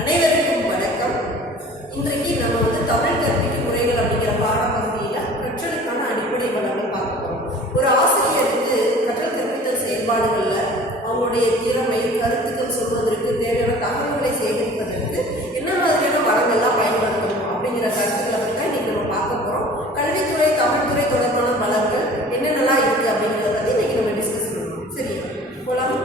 அனைவருக்கும் வணக்கம். இன்றைக்கு நம்ம தமிழ் கற்பிக்கும் முறைகள் அப்படிங்கிற பாடப்பகுதியில் கற்றலுக்கான அடிப்படை வளங்கள் பார்க்கிறோம். ஒரு ஆசிரியருக்கு கற்றல் கற்பித்தல் செயல்பாடுகளில் அவங்களுடைய திறமை, கருத்துக்கள் சொல்வதற்கு தேவையான தகவல்களை சேகரிப்பதற்கு என்ன மாதிரியான வளங்கள்லாம் பயன்படுத்தணும் அப்படிங்கிற கருத்துக்களை பற்றி தான் இன்னைக்கு நம்ம பார்க்க போகிறோம். கல்வித்துறை, தமிழ்துறை தொடர்பான வளங்கள் என்னென்னலாம் இருக்குது அப்படிங்கிறத பற்றி இன்னைக்கு நம்ம டிஸ்கஸ் பண்ணுவோம். சரி, போலாம்.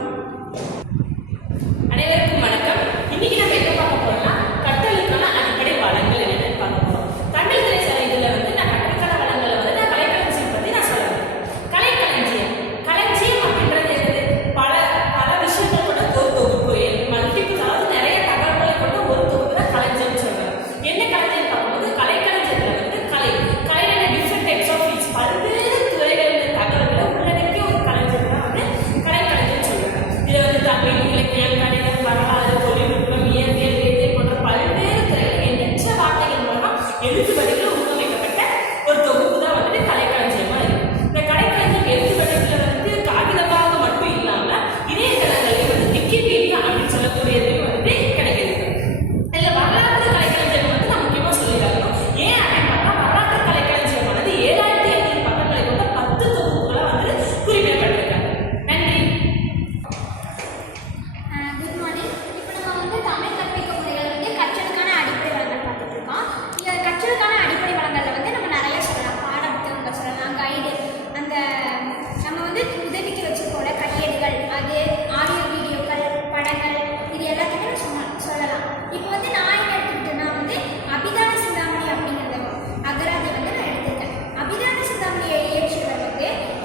அனைவருக்கும் வணக்கம். இன்னைக்கு நம்ம என்ன பார்க்க போறோம்னா கற்றலுக்கான அடிப்படை வளங்கள் என்னன்னு பார்க்க போறோம். தமிழ் துறை இதுல நான் கற்றலுக்கான வளங்களை நான் கலைக்களஞ்சியம் பத்தி நான் சொல்றேன். களஞ்சியம் அப்படின்றது பல பல விஷயங்கள் கூட ஒரு தொகுப்பு, மல்டிபிள், அதாவது நிறைய தகவல்களை கொண்ட ஒரு தொகுப்பு தான் களஞ்சியம் சொல்றோம். என்ன களஞ்சியம் பார்க்கும்போது கலைக்களஞ்சியத்துல கலையில டிஃப்ரெண்ட் டைப்ஸ் ஆஃப் ஃபீல்ட்ஸ், பல்வேறு துறைகளின் தகவல்களை உள்ளடக்கிய ஒரு களஞ்சியம் தான் கலைக்களஞ்சியம் சொல்றாங்க. இதுல தமிழ், இலக்கியம், கணிதம், வரலாறு, தொழில்நுட்பம், இயற்பியல், வேதியியல் போன்ற பல்வேறு துறைகள் எண்ணற்ற வார்த்தைகள் மூலமா எழுத்து வடிவில் உருவமைக்கப்பட்ட ஒரு தொகுப்பு தான் கலைக்களஞ்சியமா இருக்கு. இந்த கலைக்களஞ்சியம் எழுத்து வடிவில் காகிதமாக மட்டும் இல்லாம இணையதளங்களில் விக்கிபீடியா அப்படின்னு சொல்லக்கூடியதையும் கிடைக்கிறது. இதுல வரலாற்று கலைக்களஞ்சியம் நான் முக்கியமா சொல்லிடணும். ஏன் அப்படின்னு பார்த்தா வரலாற்று கலைக்களஞ்சியமானது 7500 பக்கங்களை கொண்ட 10 தொகுப்புகளை குறிப்பிடப்பட்டிருக்காங்க. நன்றி. Good morning. இப்போ நம்ம தமிழ் கற்பிக்கும் முறைகள் கற்றலுக்கான அடிப்படை வளங்கள் பார்த்துட்டு இருக்கோம். கற்றலுக்கான அடிப்படை வளங்களில் நம்ம நிறைய சொல்லலாம். பாட புத்தகங்கள் சொல்லலாம், கைடு, அந்த நம்ம உதவிக்கு வச்சுக்கோட கையேடுகள், அது ஆடியோ வீடியோக்கள், படங்கள், இது எல்லாத்தையுமே சொல்லலாம். இப்போ நான் என்ன எடுத்துக்கிட்டேன்னா அபிதான சிந்தாமணி அப்படிங்கிறத அகராதி நான் எடுத்துருக்கேன். அபிதான சிந்தாமணியை இயற்றியவர்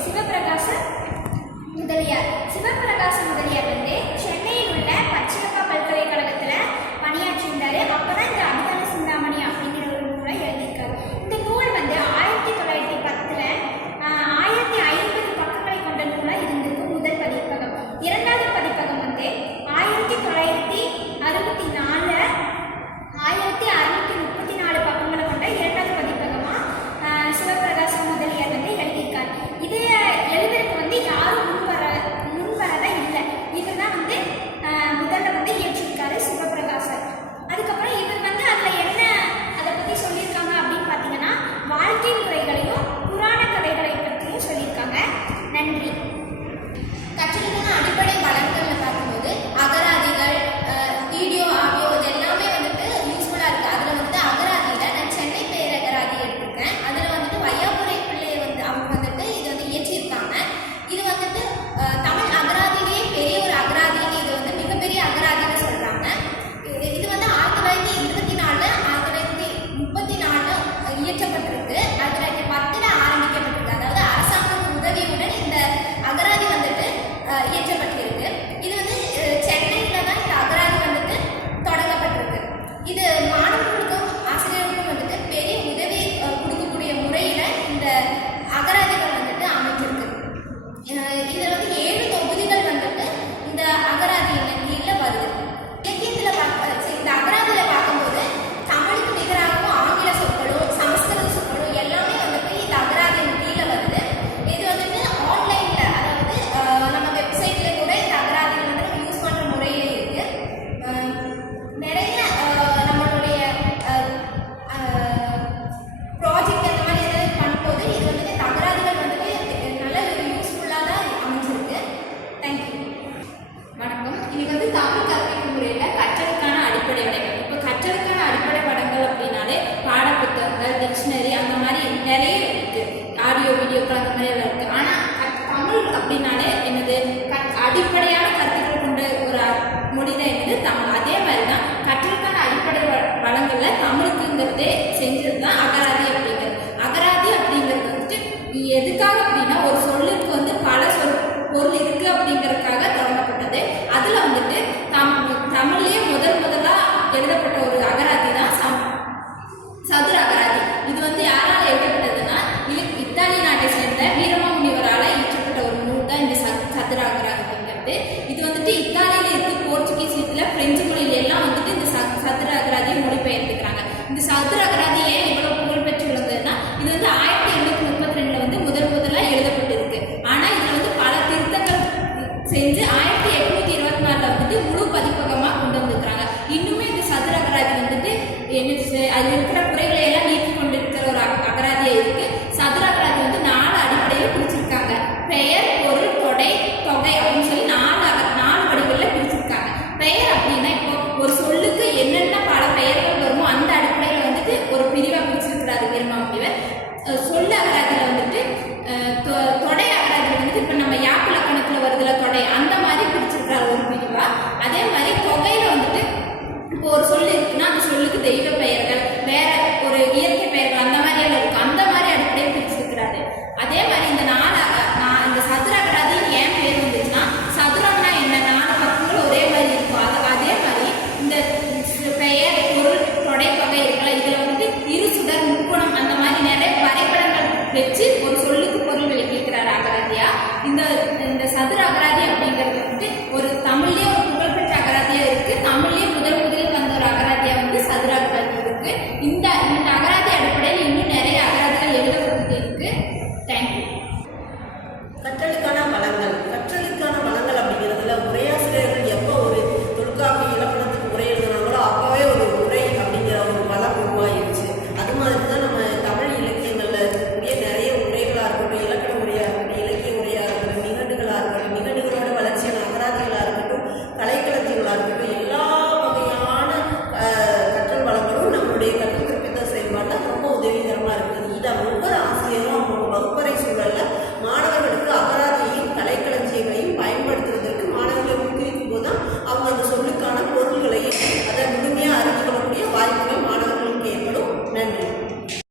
சிவபிரகாச முதலியார். சிவபிரகாச முதலியார் சென்னையில் உள்ள பச்சையப்பா பல்கலைக்கழகத்தில் பணியாற்றியிருந்தாரு. அப்போதான் இந்த அபிதான சிந்தாமணி அப்படிங்கிற ஒரு நூலை எழுதியிருக்காரு. இந்த நூல் 1910 1050 பக்கங்களை கொண்ட நூலாக இருந்திருக்கு. முதல் பதிப்பகம். இரண்டாவது பதிப்பகம் 1964 1634 பக்கங்களை கொண்ட இரண்டாவது பதிப்பகமாக சிவபிரகாச முதலியார் எழுதியிருக்கார். இதை எழுதுறதுக்கு யாரும் முன்வரதான் இல்லை. இவர் தான் முதல்ல இயற்றியிருக்காரு சிவபிரகாசர். அதுக்கப்புறம் இவர் அதில் என்ன அதை பற்றி சொல்லியிருக்காங்க அப்படின்னு பார்த்தீங்கன்னா வாழ்க்கை முறைகளையும் புராண கதைகளை பற்றியும் சொல்லியிருக்காங்க. நன்றி. கற்றலுக்கான அடிப்படை வளங்கள்ல பார்க்கும்போது அகராதிகள், வீடியோ, ஆடியோ, இது எல்லாமே யூஸ்ஃபுல்லாக இருக்குது. அதில் அகராதியில் நான் சென்னை பேரகராதி எடுத்திருக்கேன். அதில் வையாபுரை பிள்ளை அவங்க இது இயற்றியிருக்காங்க. இது தமிழ் அகராதியிலேயே பெரிய ஒரு அகராதி. இது மிகப்பெரிய அகராதின்னு சொல்கிறாங்க. இது 1924 1934 இயற்றப்பட்டிருக்கு. 1910 ஆரம்பிக்கப்பட்டிருக்கு. அதாவது அரசாங்க உதவியுடன் இந்த அகராதி இயற்றப்பட்டிருக்கு. இது சென்னையில் தான் இந்த அகராதி தொடங்கப்பட்டிருக்கு. இது மாணவர்களுக்கும் ஆசிரியர்களுக்கும் பெரிய உதவி கொடுக்கக்கூடிய முறையில் இந்த அகராதிகள் அமைஞ்சிருக்கு. இதில் 7 தொகுதிகள் இந்த அகராதியின் கீழே வருது. இலக்கியத்தில் இந்த அகராதியில் பார்க்கும்போது தமிழுக்கு நிகராகவும் ஆங்கில சொற்களும் சமஸ்கிருத சொற்களும் எல்லாமே இந்த அகராதியின் கீழே வருது. இது ஆன்லைனில், அதாவது நம்ம வெப்சைட்ல கூட இந்த அகராதிகள் நம்ம யூஸ் பண்ணுற முறையிலே இருக்கு. நிறைய நம்மளுடைய ப்ராஜெக்ட் அந்த மாதிரி ஏதாவது பண்ணும்போது இது இந்த அகராதிகள் நல்ல யூஸ்ஃபுல்லாக தான் அமைஞ்சிருக்கு. தேங்க்யூ. வணக்கம். இன்னைக்கு தமிழ் கற்பிக்கும் முறையில் கற்றலுக்கான அடிப்படை வளங்கள். இப்போ கற்றலுக்கான அடிப்படை வளங்கள் அப்படின்னாலே பாட புத்தகங்கள், டிக்ஷனரி, அந்த மாதிரி நிறைய இருக்கு. ஆடியோ, வீடியோக்கள், அந்த மாதிரி எல்லாம் இருக்கு. ஆனால் தமிழ் அப்படின்னாலே அடிப்படையான கருத்துக்கள் கொண்ட ஒரு மொழி தான் தமிழ். அதே மாதிரி தான் கற்றலுக்கான அடிப்படை வளங்கள்ல தமிழுக்குங்கிறதே செஞ்சது தான் அகராதி.